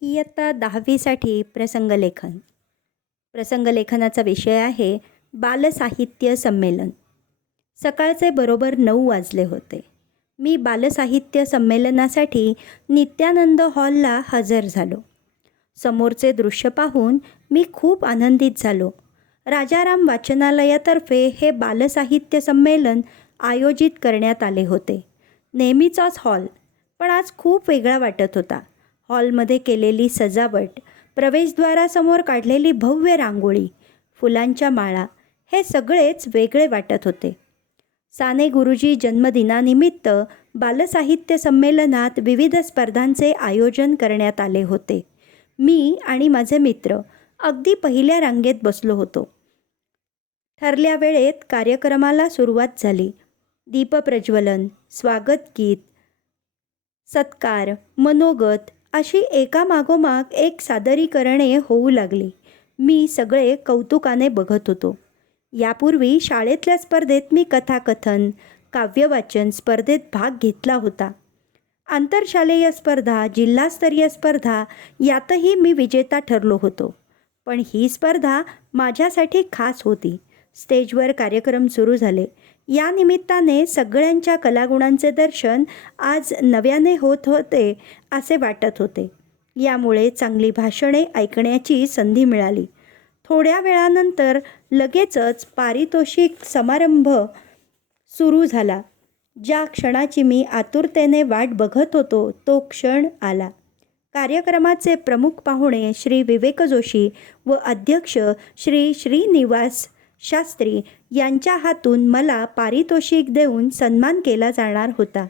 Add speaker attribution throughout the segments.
Speaker 1: इयत्ता दहावीसाठी प्रसंगलेखन. प्रसंगलेखनाचा विषय आहे बालसाहित्य संमेलन. सकाळचे बरोबर नऊ वाजले होते. मी बालसाहित्य संमेलनासाठी नित्यानंद हॉलला हजर झालो. समोरचे दृश्य पाहून मी खूप आनंदित झालो. राजाराम वाचनालयातर्फे हे बालसाहित्य संमेलन आयोजित करण्यात आले होते. नेहमीचाच हॉल पण आज खूप वेगळा वाटत होता. हॉलमध्ये केलेली सजावट प्रवेशद्वारासमोर काढलेली भव्य रांगोळी फुलांच्या माळा हे सगळेच वेगळे वाटत होते. साने गुरुजी जन्मदिनानिमित्त बालसाहित्य संमेलनात विविध स्पर्धांचे आयोजन करण्यात आले होते. मी आणि माझे मित्र अगदी पहिल्या रांगेत बसलो होतो. ठरल्या वेळेत कार्यक्रमाला सुरुवात झाली. दीपप्रज्वलन स्वागत गीत सत्कार मनोगत अशी एकामागोमाग एक सादरीकरणे होऊ लागली. मी सगळे कौतुकाने बघत होतो. यापूर्वी शाळेतल्या स्पर्धेत मी कथाकथन काव्यवाचन स्पर्धेत भाग घेतला होता. आंतरशालेय स्पर्धा जिल्हास्तरीय स्पर्धा यातही मी विजेता ठरलो होतो. पण ही स्पर्धा माझ्यासाठी खास होती. स्टेजवर कार्यक्रम सुरू झाले. या निमित्ताने सगळ्यांच्या कलागुणांचे दर्शन आज नव्याने होत होते असे वाटत होते. यामुळे चांगली भाषणे ऐकण्याची संधी मिळाली. थोड्या वेळानंतर लगेचच पारितोषिक समारंभ सुरू झाला. ज्या क्षणाची मी आतुरतेने वाट बघत होतो तो क्षण आला. कार्यक्रमाचे प्रमुख पाहुणे श्री विवेक जोशी व अध्यक्ष श्री श्रीनिवास शास्त्री यांच्या हातून मला पारितोषिक देऊन सन्मान केला जाणार होता.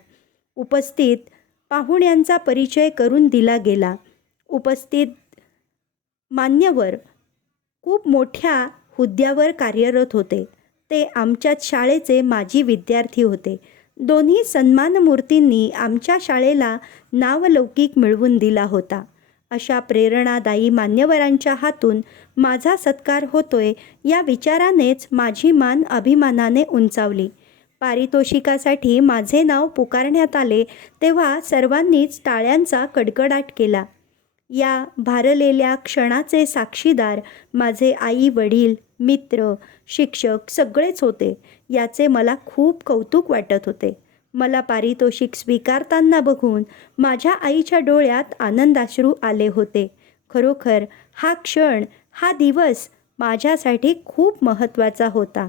Speaker 1: उपस्थित पाहुण्यांचा परिचय करून दिला गेला. उपस्थित मान्यवर खूप मोठ्या हुद्द्यावर कार्यरत होते. ते आमच्याच शाळेचे माजी विद्यार्थी होते. दोन्ही सन्मानमूर्तींनी आमच्या शाळेला नावलौकिक मिळवून दिला होता. अशा प्रेरणादायी मान्यवरांच्या हातून माझा सत्कार होतोय या विचारानेच माझी मान अभिमानाने उंचावली. पारितोषिकासाठी माझे नाव पुकारण्यात आले तेव्हा सर्वांनीच टाळ्यांचा कडकडाट केला. या भारलेल्या क्षणाचे साक्षीदार माझे आई वडील मित्र शिक्षक सगळेच होते याचे मला खूप कौतुक वाटत होते. मला पारितोषिक स्वीकारताना बघून माझ्या आईच्या डोळ्यात आनंदाश्रू आले होते. खरोखर हा क्षण हा दिवस माझ्यासाठी खूप महत्त्वाचा होता.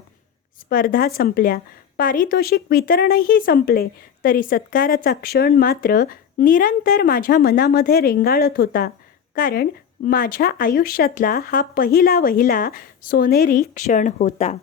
Speaker 1: स्पर्धा संपल्या. पारितोषिक वितरणही संपले. तरी सत्काराचा क्षण मात्र निरंतर माझ्या मनामध्ये रेंगाळत होता. कारण माझ्या आयुष्यातला हा पहिला वहिला सोनेरी क्षण होता.